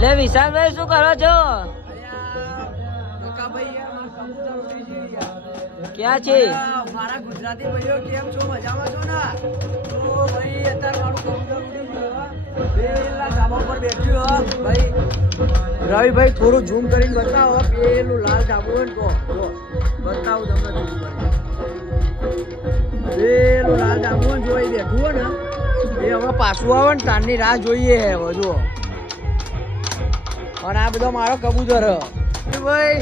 લે વિશાલભાઈ શું કરો છો? ક્યાં છે મારા ગુજરાતી ભાઈઓ? કેમ છો? મજામાં છો ને? તો ભાઈ અત્યારે મારું કબૂતર ઉડી ગયું. પેલા ધાબા પર બેઠ્યું ભાઈ. રવિભાઈ થોડું ઝૂમ કરીને બતાવો. પેલું લાલ ધાબુ હોય ને તો બતાવું તમને ઝૂમ કરીને. પેલું લાલ ધાબુ હોય જો એ બેઠું હોય ને એ હવે પાછું આવે ને તારની રાહ જોઈએ હવે જુઓ. અને આ બધો મારો કબૂતર ભાઈ.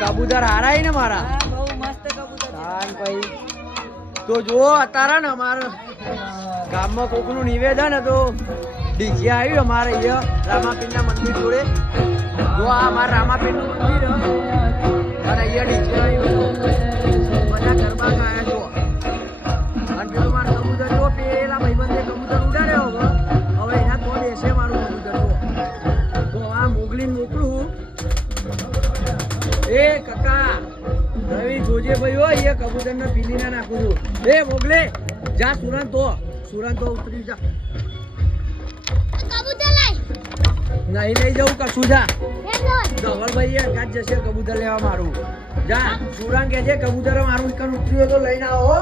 કબૂતર હારા ને મારા ભાઈ. તો જુઓ અત્યારે ને અમારા ગામમાં કોકનું નિવેદન હતું. ડીજે આવ્યું અમારે અહીંયા રામાપીરના મંદિર જોડે. જો આ અમારા રામાપીરનું મંદિર અને અહીંયા ડીજે આવ્યું. બધા ગરબા ગાયા જો. અને પેલું મારું કબૂતર જો પેલા ભાઈબંધે કબૂતર ઉડાડ્યો હવે એના તો દેશે મારું કબૂતર જો. તો આ મોગલીને મોકલું. એ કાકા રવિ જોજે ભાઈ હોય એ કબૂતર ને પીલી ના નાખું છું. એ મોગલે જા સુરંતો ઉતરી જા. કબૂતર લાય નહીં લઈ જવું કશું જા. ધવલભાઈ એ કાચ જશે કબૂતર લેવા મારું. જા સુરંગ કે છે કબૂતર મારું ઇકન ઉતર્યું તો લઈને આવો.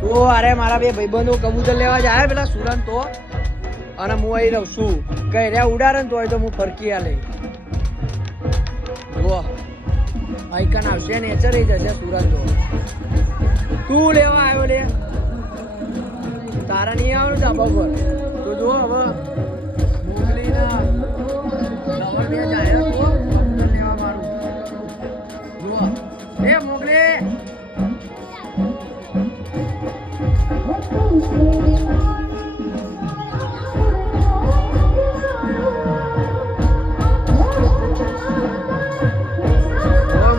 તો અરે મારા બે ભાઈબંધો કબૂતર લેવા જાય પેલા સુરંતો અને હું અહીં રહું છું. કઈ રહ્યા ઉડાડે ને તો હોય તો હું ફરકી આ લઈ આઈકન આવશે ને એચર જશે સુરત. તું લેવા આવ્યો લે તારા નહીં આવવાનું ધાબા પર. તો જો હવે મોગલીના લવર બે જાય તો લેવા મારું જુઓ. એ મોગલી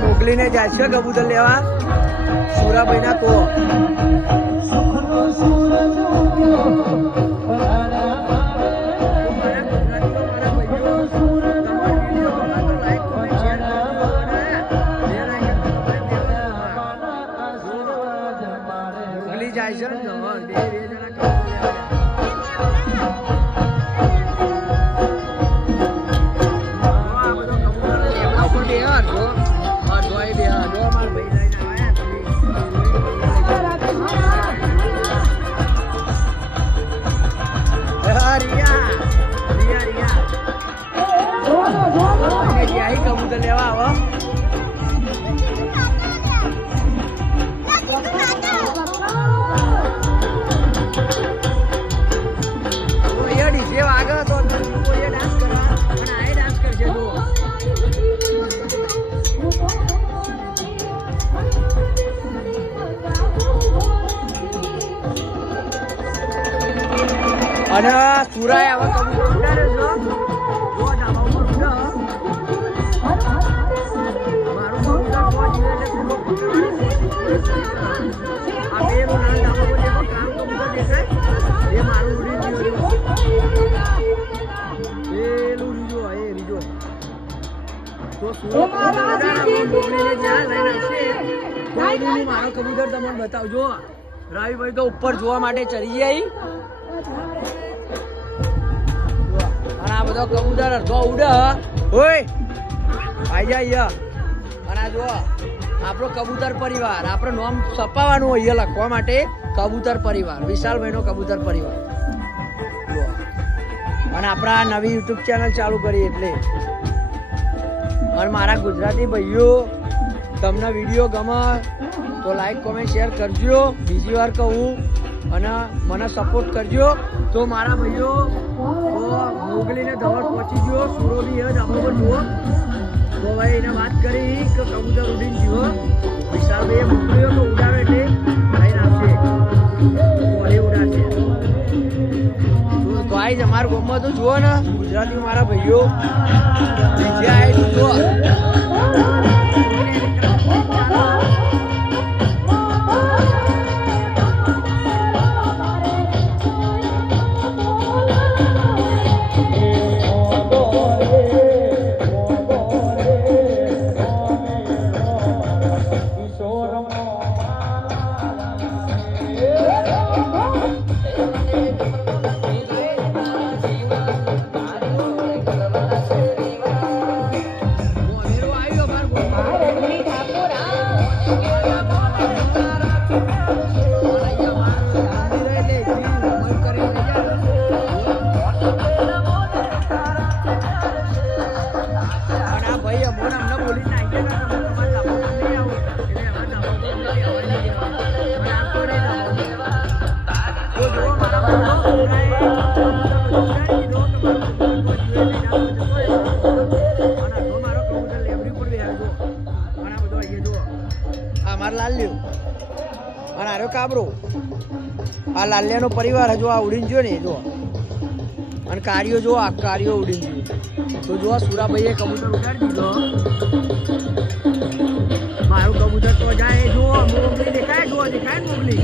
મોગલીને જાય છે કબૂતર લેવા સુરાભાઈ ના. તો મોગલી જાય છે ને બે જણા કબૂતર લેવા આવો. ડીજે વાગે તો ડાન્સ કરવા અને આ ડાન્સ કરશે જુઓ. અને સુરાય આવા કબૂતર ઉડાડે છે. જો ધાબા ઉપર ઉડા મારું કબૂતર પહોંચી એટલે આ બે નાના ધાબા પર દેખો કામ કબૂતર દેખાય એ મારું ઉડી ગયું. પેલું રીજો એ રીજો તો સુરત મોકલીને જ્યાં લઈને આવશે તો મારો કબૂતર તમને બતાવજો. રવિભાઈ તો ઉપર જોવા માટે ચડી જાય અને આ બધો કબૂતર અડધો ઉડે હોય આઈ જાય. અને આ જો આપણો કબૂતર પરિવાર આપણે નામ છપાવવાનું હોય લખવા માટે કબૂતર પરિવાર વિશાલભાઈનો કબૂતર પરિવાર. અને આપણા નવી યુટ્યુબ ચેનલ ચાલુ કરી એટલે. અને મારા ગુજરાતી ભાઈઓ તમને વિડીયો ગમે તો લાઈક કોમેન્ટ શેર કરજો. બીજી વાર કહું અને મને સપોર્ટ કરજો. તો મારા ભાઈઓ મોગલીને ધવલ પહોંચી ગયો. સુરો બી જ આપણે પણ જુઓ. તો ભાઈ એને વાત કરી કે કબૂતર ઉડીને જીવો. વિશાલભાઈએ મોકલ્યો તો ઉડાડો એટલે લઈને આવશે ઉડાડશે. તો આઈ જ અમારા ગામમાં તો જુઓ ને ગુજરાતી મારા ભાઈઓ બીજે આવી જુઓ. અને આર્યો કાબરો. આ લાલિયાનો પરિવાર હજુ આ ઉડીને જો ને જો. અને કારીઓ જો આ કારીઓ ઉડીને જો. તો જો સુરાભાઈએ કબૂતર ઉડાડી દીધો. મારું કબૂતર તો જાય જો. મોગલી દેખાય જો. દેખાય મોગલી.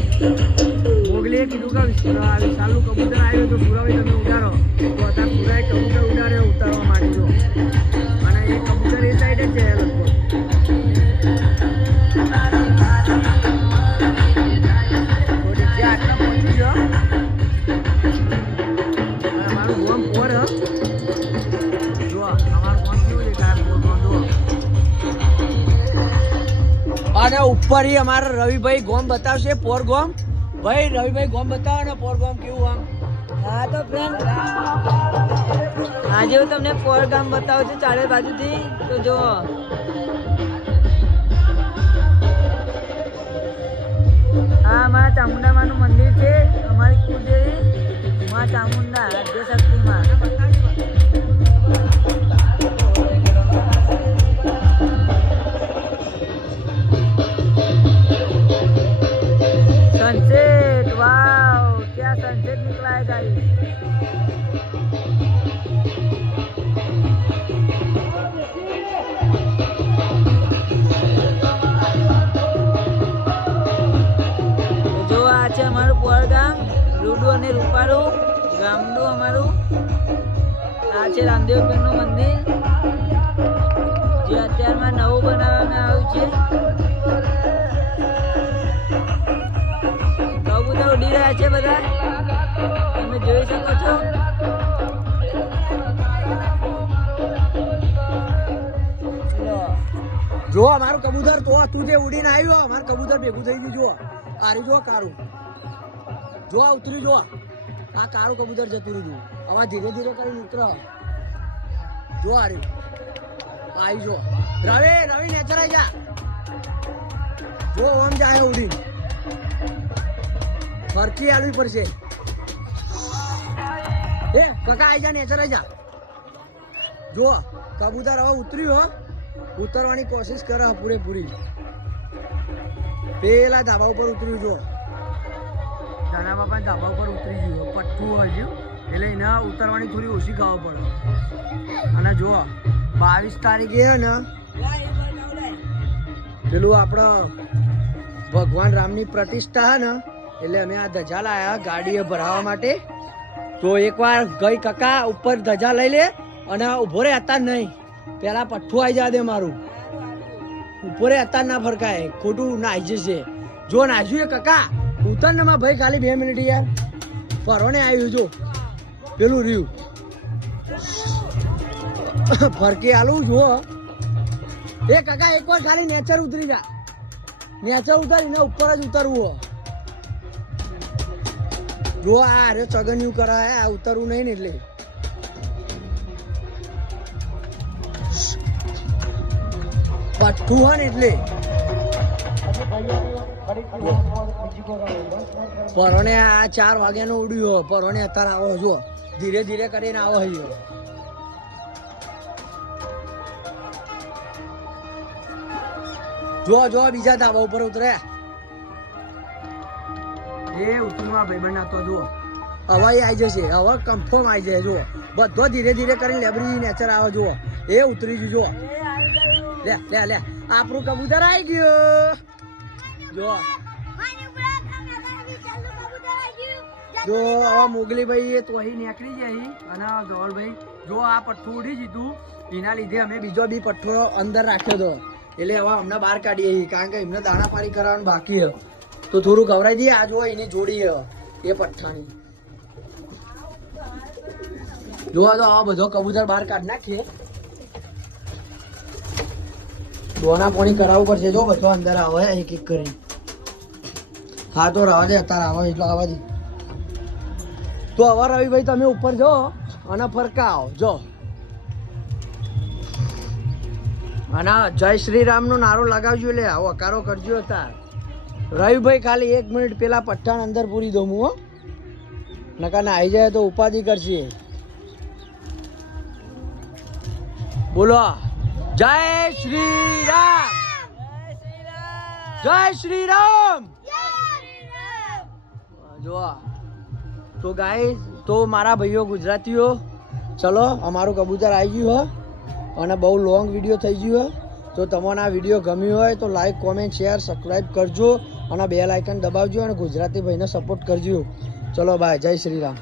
મોગલીએ કીધું કે વિશાલનું કબૂતર આવ્યું તો સુરાભાઈ તમે ઉડાડો. તો અત્યારે સુરાએ કબૂતર ઉડાડે ઉતારવા માટે જો. અને એ કબૂતર એ સાઈડ જ છે લગભગ. આટલા પહોંચી ગયો. અમારું ગોમ પોર જો. અમારું ગોમ કેવું દેખાય જો. અને ઉપર ही અમારા રવિભાઈ ગોમ બતાવશે પોર ગોમ. ભાઈ રવિભાઈ ગોમ બતાવો ને પોર ગોમ કેવું આમ. હા તો ફ્રેન્ડ આજે હું તમને પોર ગામ બતાવું છું ચારે બાજુથી. તો જો આ અમારા ચામુંડામાનું મંદિર છે. અમારી કુળદેવી મા ચામુંડા આદ્યશક્તિમાં. सनसेट वाव क्या सनसेट निकला है गाइस. જો આ છે અમારું પોર ગામ. રૂડુ અને રૂપાળું ગામડું અમારું. આ છે રામદેવપીરનું મંદિર જે અત્યારમાં નવું બનાવવામાં આવ્યું છે. કબૂતર ઉડી રહ્યા છે બધા તમે જોઈ શકો છો. જો અમારું કબૂતર તો તું જે ઉડીને આવ્યો અમારું કબૂતર ભેગું થઈ ગયું. જો આર્યું જો કારું જો આ ઉતર્યું. જો આ કાળું કબૂતર જતું રહ્યું. હવે ધીરે ધીરે કરીને ઉતર. જો આર્યું આવી જો. રવિ રવિ નેચર આવી જા. જો આમ જાય ઉડીને. ફરકી આલવી પડશે. એ કાકા આવી જા નેચર આવી જા. જો કબૂતર હવે ઉતર્યું. ઉતરવાની કોશિશ કરે પૂરેપૂરી. પેલા ધાબા ઉપર ઉતર્યું. જો નાના બાપા ધાબા ઉપર ઉતરી ગયું. પઠ્ઠું હજુ એટલે એને ઉતરવાની થોડી ઓછી ખાવા પડે. અને જો 22 તારીખે ને પેલું આપણે ભગવાન રામની પ્રતિષ્ઠા હે ને એટલે અમે આ ધજા લાયા ગાડીએ ભરાવા માટે. તો એકવાર ગઈ કાકા ઉપર ધજા લઈ લે અને ઉભો રહે. અત્યાર નહીં પેલા પઠ્ઠું આવી જા દે મારું. ઉપર અત્યાર ના ફરકાય ખોટું નાઈ જશે. જો નાખ્યું એ કાકા ઉતર ને ભાઈ ખાલી 2 મિનિટ યાર. ફરોને આવ્યું જો પેલું રહ્યું. ફરકી આલું જુઓ. એ કાકા એકવાર ખાલી નેચર ઉતરી જા. નેચર ઉતારીને ઉપર જ ઉતરવું. જો આ રે ચગન્યું કરાય. આ ઉતરવું નહીં ને એટલે પઠ્ઠું હોય ને એટલે પરોને આ 4 વાગ્યાનો ઉડ્યું. પરોને અત્યારે આવો જો ધીરે ધીરે કરીને આવો. જો જો બીજા ધાબા ઉપર ઉતરે. એ ઉતરવા ભાઈબંધ ના તો જો હવે આવી જશે. હવે કન્ફર્મ આવી જાય. જો બધો ધીરે ધીરે કરીને લેબરી નેચર આવે. જો એ ઉતરી ગયું. જો લે લે લે આપણું કબૂતર આવી ગયું. જો જો હવે મોગલી ભાઈ એ તો અહીં નીકળી જાય. અને ગોવલભાઈ જો આ પઠ્ઠું ઉડી જીતું એના લીધે અમે બીજો બી પઠ્ઠો અંદર રાખ્યો હતો. એટલે હવે અમને બહાર કાઢીએ કારણ કે એમને દાણાપાણી કરવાનું બાકી તો થોડું ખવડાવી દઈએ. આ જો એની જોડી એ પઠ્ઠાની. જોવા તો આવા બધો કબૂતર બહાર કાઢી નાખીએ. દોના પાણી કરાવવું પડશે. જો બધો અંદર આવે એક એક કરી. હા તો રવા દે અત્યારે આવે એટલો આવવા દે. તો હવે રવિભાઈ તમે ઉપર જો અને ફરકાવ જો. અને જય શ્રી રામ નો નારો લગાવજો. એટલે આવો અકારો કરજો. હતા રવિભાઈ ખાલી 1 મિનિટ પેલા પઠ્ઠાને અંદર પૂરી દઉં હું. નકા ના આવી જાય તો ઉપાધિ કરશે. બોલો જય શ્રી રામ. જય શ્રી રામ. જો તો ગાઈસ તો મારા ભાઈઓ ગુજરાતીઓ ચલો અમારું કબૂતર આવી ગયું હો અને બહુ લોંગ વિડીયો થઈ ગયો તો તમને આ વિડીયો ગમ્યો હોય તો લાઈક કોમેન્ટ શેર સબસ્ક્રાઈબ કરજો અને બેલ આઇકન દબાવજો અને ગુજરાતી ભાઈને સપોર્ટ કરજો ચલો બાય જય શ્રી રામ.